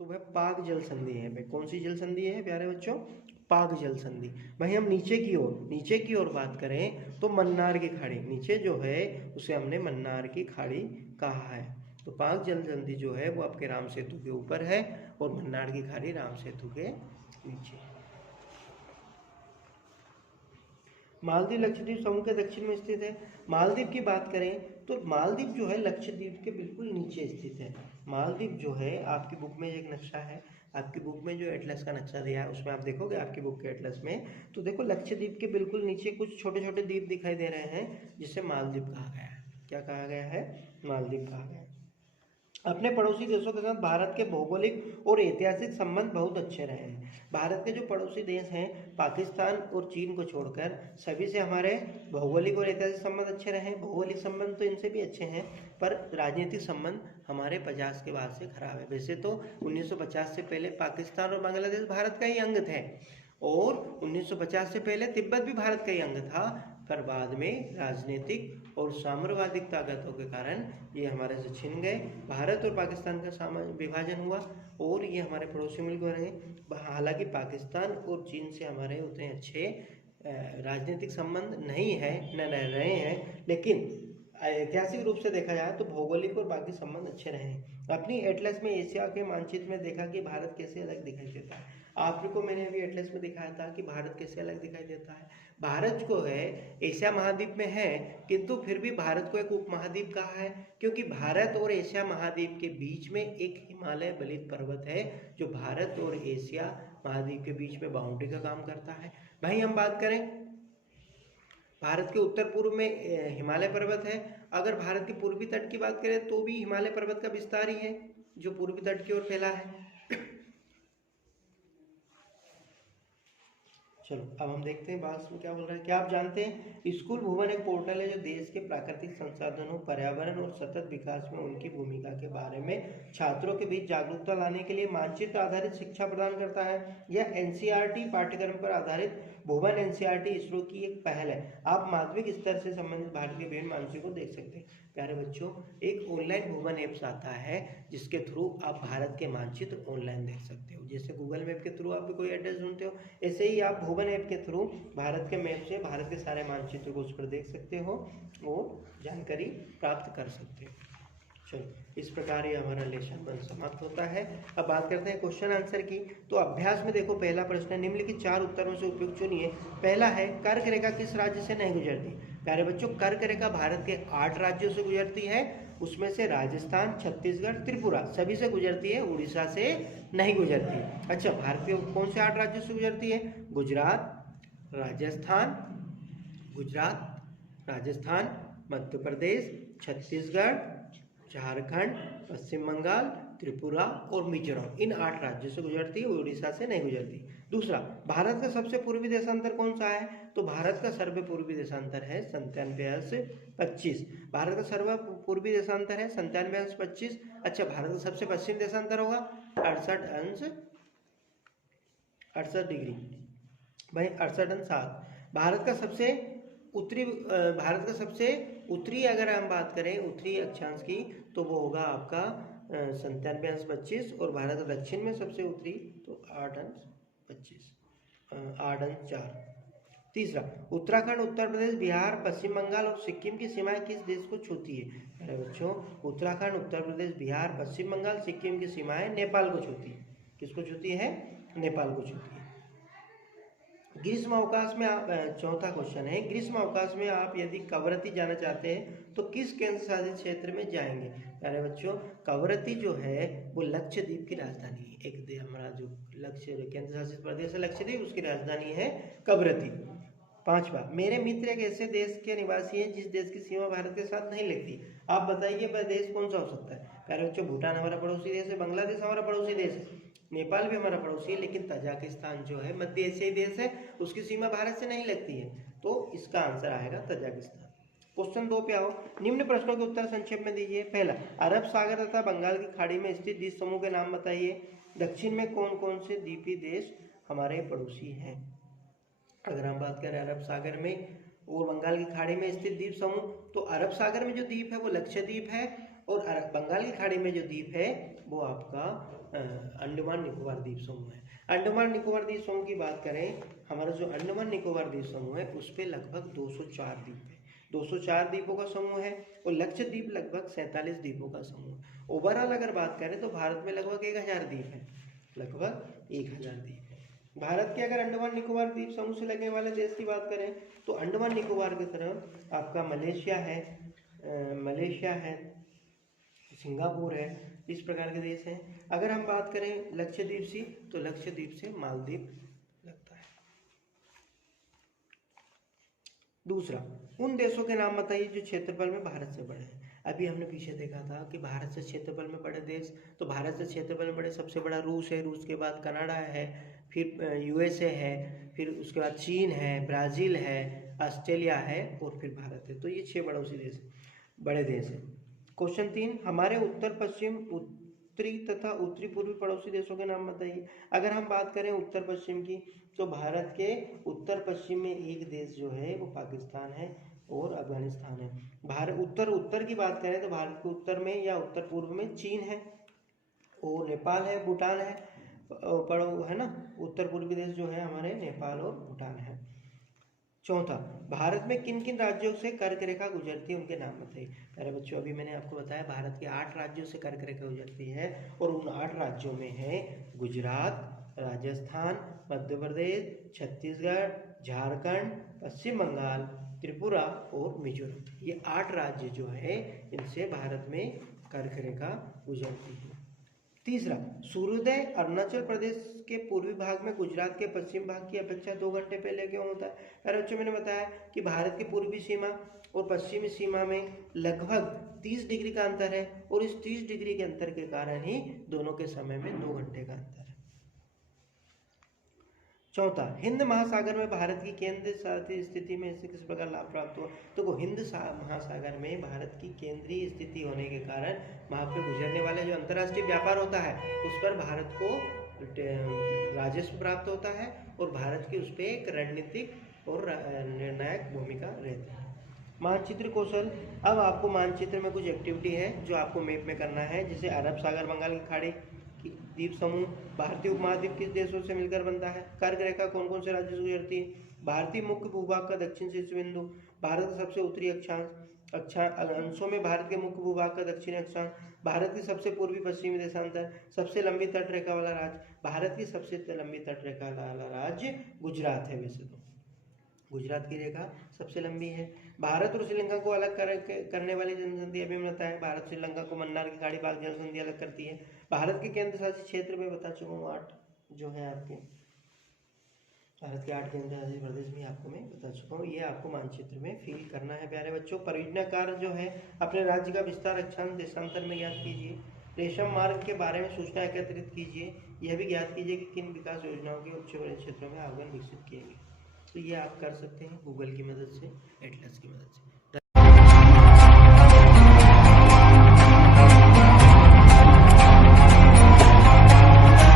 तो वह पाक जल संधि है। भाई कौन सी जल संधि है प्यारे बच्चों? पाक जल संधि। वहीं हम नीचे की ओर बात करें तो मन्नार की खाड़ी, नीचे जो है उसे हमने मन्नार की खाड़ी कहा है। तो पाक जल संधि जो है वो आपके राम सेतु के ऊपर है और मन्नार की खाड़ी राम सेतु के नीचे है। मालदीव लक्षद्वीप समूह के दक्षिण में स्थित है। मालदीव की बात करें तो मालदीव जो है लक्षद्वीप के बिल्कुल नीचे स्थित है। मालदीव जो है आपकी बुक में एक नक्शा है, आपकी बुक में जो एटलस का नक्शा दिया है उसमें आप देखोगे आपकी बुक के एटलस में, तो देखो लक्षद्वीप के बिल्कुल नीचे कुछ छोटे छोटे द्वीप दिखाई दे रहे हैं जिसे मालदीव कहा गया है। क्या कहा गया है? मालदीव कहा गया है। अपने पड़ोसी देशों के साथ भारत के भौगोलिक और ऐतिहासिक संबंध बहुत अच्छे रहे हैं। भारत के जो पड़ोसी देश हैं पाकिस्तान और चीन को छोड़कर सभी से हमारे भौगोलिक और ऐतिहासिक संबंध अच्छे रहे हैं। भौगोलिक संबंध तो इनसे भी अच्छे हैं, पर राजनीतिक संबंध हमारे 50 के बाद से खराब है। वैसे तो 1950 से पहले पाकिस्तान और बांग्लादेश भारत का ही अंग थे और 1950 से पहले तिब्बत भी भारत का ही अंग था, पर बाद में राजनीतिक और साम्राज्यवादी ताकतों के कारण ये हमारे से छिन गए। भारत और पाकिस्तान का विभाजन हुआ और ये हमारे पड़ोसी मुल्क बने। हालांकि पाकिस्तान और चीन से हमारे उतने अच्छे राजनीतिक संबंध नहीं है, न रह रहे हैं, लेकिन ऐतिहासिक रूप से देखा जाए तो भौगोलिक और बाकी संबंध अच्छे रहे हैं। अपनी एटलस में एशिया के मानचित्र में देखा कि भारत कैसे अलग दिखाई देता है। आपको मैंने अभी एटलस में दिखाया था कि भारत कैसे अलग दिखाई देता है। भारत को है एशिया महाद्वीप में है, किंतु फिर भी भारत को एक उपमहाद्वीप कहा है, क्योंकि भारत और एशिया महाद्वीप के बीच में एक हिमालय बलित पर्वत है जो भारत और एशिया महाद्वीप के बीच में बाउंड्री का काम करता है। भाई हम बात करें भारत के उत्तर पूर्व में हिमालय पर्वत है। अगर भारत के पूर्वी तट की बात करें तो भी हिमालय पर्वत का विस्तार ही है जो पूर्वी तट की ओर फैला है। चलो अब हम देखते हैं बात में क्या बोल रहा है। क्या आप जानते हैं स्कूल भुवन एक पोर्टल है जो देश के प्राकृतिक संसाधनों, पर्यावरण और सतत विकास में उनकी भूमिका के बारे में छात्रों के बीच जागरूकता लाने के लिए मानचित्र आधारित शिक्षा प्रदान करता है। यह एनसीईआरटी पाठ्यक्रम पर आधारित भुवन एनसीईआरटी इसरो की एक पहल है। आप माध्यमिक स्तर से संबंधित भारत के विभिन्न मानचित्रों को देख सकते हैं। प्यारे बच्चों, एक ऑनलाइन भुवन ऐप्स आता है जिसके थ्रू आप भारत के मानचित्र ऑनलाइन देख सकते हो। जैसे गूगल मैप के थ्रू आप कोई एड्रेस ढूंढते हो, ऐसे ही आप भुवन ऐप के थ्रू भारत के मैप से भारत के सारे मानचित्र को उस पर देख सकते हो और जानकारी प्राप्त कर सकते हो। चलो इस प्रकार ये हमारा लेसन 1 समाप्त होता है। अब बात करते हैं क्वेश्चन आंसर की। तो अभ्यास में देखो पहला प्रश्न है, निम्नलिखित 4 उत्तरों से उपयुक्त चुनिए। पहला है कर्क रेखा किस राज्य से नहीं गुजरती? प्यारे बच्चों, कर्क रेखा भारत के 8 राज्यों से गुजरती है, उसमें से राजस्थान, छत्तीसगढ़, त्रिपुरा सभी से गुजरती है, उड़ीसा से नहीं गुजरती। अच्छा, भारत के कौन से 8 राज्यों से गुजरती है? गुजरात, राजस्थान, मध्य प्रदेश, छत्तीसगढ़, झारखंड, पश्चिम बंगाल, त्रिपुरा और मिजोरम, इन 8 राज्यों से गुजरती है, उड़ीसा से नहीं गुजरती। दूसरा, भारत का सबसे पूर्वी देशांतर कौन सा है? तो भारत का सर्व पूर्वी देशांतर है 97/25। भारत का सर्व पूर्वी देशांतर है 97/25। अच्छा, भारत का सबसे पश्चिम देशांतर होगा 68 डिग्री, भाई 68 भारत का सबसे उत्तरी अगर हम बात करें उत्तरी अक्षांश की तो वो होगा आपका 97/25 और भारत का दक्षिण में सबसे उत्तरी तो 8/4। तीसरा, उत्तराखंड, उत्तर प्रदेश, बिहार, पश्चिम बंगाल और सिक्किम की सीमाएं किस देश को छूती है? अरे बच्चों, उत्तराखंड, उत्तर प्रदेश, बिहार, पश्चिम बंगाल, सिक्किम की सीमाएं नेपाल को छूती है। किसको छूती है? नेपाल को छूती है। ग्रीष्म अवकाश में आप चौथा क्वेश्चन है, ग्रीष्म अवकाश में आप यदि कवरत्ती जाना चाहते हैं तो किस केंद्र शासित क्षेत्र में जाएंगे? अरे बच्चों, कवरत्ती जो है वो लक्षद्वीप की राजधानी है। एक हमारा जो केंद्र शासित प्रदेश है लक्षद्वीप, उसकी राजधानी है कवरत्ती। 5वां, मेरे मित्र एक ऐसे देश के निवासी हैं जिस देश की सीमा भारत के साथ नहीं लगती। आप बताइए वह देश कौन सा हो सकता है? प्यारे बच्चों, भूटान हमारा पड़ोसी देश है, बांग्लादेश हमारा पड़ोसी देश है, नेपाल भी हमारा पड़ोसी है, लेकिन तजाकिस्तान जो है मध्य एशियाई देश है, उसकी सीमा भारत से नहीं लगती है, तो इसका आंसर आएगा तजाकिस्तान। क्वेश्चन 2 पे आओ, निम्न प्रश्नों के उत्तर संक्षेप में दीजिए। पहला, अरब सागर तथा बंगाल की खाड़ी में स्थित द्वीप समूह के नाम बताइए। दक्षिण में कौन कौन से द्वीपीय देश हमारे पड़ोसी हैं? अगर हम बात करें अरब सागर में और बंगाल की खाड़ी में स्थित द्वीप समूह, तो अरब सागर में जो द्वीप है वो लक्षद्वीप है और बंगाल की खाड़ी में जो द्वीप है वो आपका अंडमान निकोबार द्वीप समूह है। अंडमान निकोबार द्वीप समूह की बात करें, हमारा जो अंडमान निकोबार द्वीप समूह है उस पर लगभग 204 द्वीप है, 204 द्वीपों का समूह है। और लक्षद्वीप लगभग 47 द्वीपों का समूह। ओवरऑल अगर बात करें तो भारत में लगभग 1000 द्वीप है, लगभग 1000 द्वीप है। भारत के अगर अंडमान निकोबार द्वीप समूह से लगने वाले देश की बात करें तो अंडमान निकोबार की तरफ आपका मलेशिया है, सिंगापुर है, इस प्रकार के देश हैं। अगर हम बात करें लक्षद्वीप से तो लक्षद्वीप से मालदीव लगता है। दूसरा, उन देशों के नाम बताइए जो क्षेत्रफल में भारत से बड़े हैं। अभी हमने पीछे देखा था कि भारत से क्षेत्रफल में बड़े देश, तो भारत से क्षेत्रफल में बड़े सबसे बड़ा रूस है, रूस के बाद कनाडा है, फिर यूएसए है, फिर उसके बाद चीन है, ब्राज़ील है, ऑस्ट्रेलिया है और फिर भारत है। तो ये 6 पड़ोसी देश बड़े देश हैं। क्वेश्चन 3, हमारे उत्तर पश्चिम, उत्तरी तथा उत्तरी पूर्वी पड़ोसी देशों के नाम बताइए। अगर हम बात करें उत्तर पश्चिम की तो भारत के उत्तर पश्चिम में एक देश जो है वो पाकिस्तान है और अफगानिस्तान है। भारत उत्तर की बात करें तो भारत के उत्तर में या उत्तर पूर्व में चीन है और नेपाल है, भूटान है, पड़ो है ना। उत्तर पूर्वी देश जो है हमारे नेपाल और भूटान है। चौथा, भारत में किन किन राज्यों से कर्क रेखा गुजरती है, उनके नाम बताइए। प्यारे बच्चों, अभी मैंने आपको बताया भारत के 8 राज्यों से कर्क रेखा गुजरती है और उन 8 राज्यों में है गुजरात, राजस्थान, मध्य प्रदेश, छत्तीसगढ़, झारखंड, पश्चिम बंगाल, त्रिपुरा और मिजोरम। ये 8 राज्य जो है इनसे भारत में कर्क रेखा गुजरती है। तीसरा, सूर्योदय अरुणाचल प्रदेश के पूर्वी भाग में गुजरात के पश्चिम भाग की अपेक्षा 2 घंटे पहले क्यों होता है। अरे बच्चों, मैंने बताया कि भारत की पूर्वी सीमा और पश्चिमी सीमा में लगभग 30 डिग्री का अंतर है और इस 30 डिग्री के अंतर के कारण ही दोनों के समय में 2 घंटे का अंतर है। चौथा, हिंद महासागर में भारत की केंद्र शासित स्थिति में इससे किस प्रकार लाभ प्राप्त हुआ। तो हिंद महासागर में भारत की केंद्रीय स्थिति होने के कारण वहाँ पे गुजरने वाले जो अंतर्राष्ट्रीय व्यापार होता है उस पर भारत को राजस्व प्राप्त होता है और भारत की उस पर एक रणनीतिक और निर्णायक भूमिका रहती है। मानचित्र कौशल, अब आपको मानचित्र में कुछ एक्टिविटी है जो आपको मैप में करना है। जैसे अरब सागर, बंगाल की खाड़ी, द्वीप समूह, भारतीय उपमहाद्वीप किस देशों से मिलकर बनता है, कर्क रेखा कौन कौन से राज्यों से गुजरती है, भारतीय मुख्य भूभाग का दक्षिण शीर्ष बिंदु, भारत का सबसे उत्तरी अंशों में भारत के मुख्य भूभाग का दक्षिणी अक्षांश, भारत की सबसे पूर्वी पश्चिमी देशांतर, सबसे लंबी तट रेखा वाला राज्य। भारत की सबसे लंबी तट रेखा वाला राज्य गुजरात है। वैसे तो गुजरात की रेखा सबसे लंबी है। भारत और श्रीलंका को अलग करने वाली जनसंधि अभी हमने बताया, भारत श्रीलंका को मन्नार की खाड़ी भाग जनसंधि अलग करती है। भारत के केंद्र शासित क्षेत्र में बता चुका हूँ 8 जो है आपके भारत के 8 केंद्र शासित प्रदेश में आपको मैं बता चुका हूँ। ये आपको मानचित्र में फिल करना है प्यारे बच्चों। परियोजना कार्य जो है अपने राज्य का विस्तार अक्षांश देशांतर में ज्ञात कीजिए। रेशम मार्ग के बारे में सूचना एकत्रित कीजिए। यह भी ज्ञात कीजिए कि किन विकास योजनाओं के उच्च क्षेत्रों में आवेदन विकसित किए गए। तो ये आप कर सकते हैं गूगल की मदद से, एटलस की मदद से।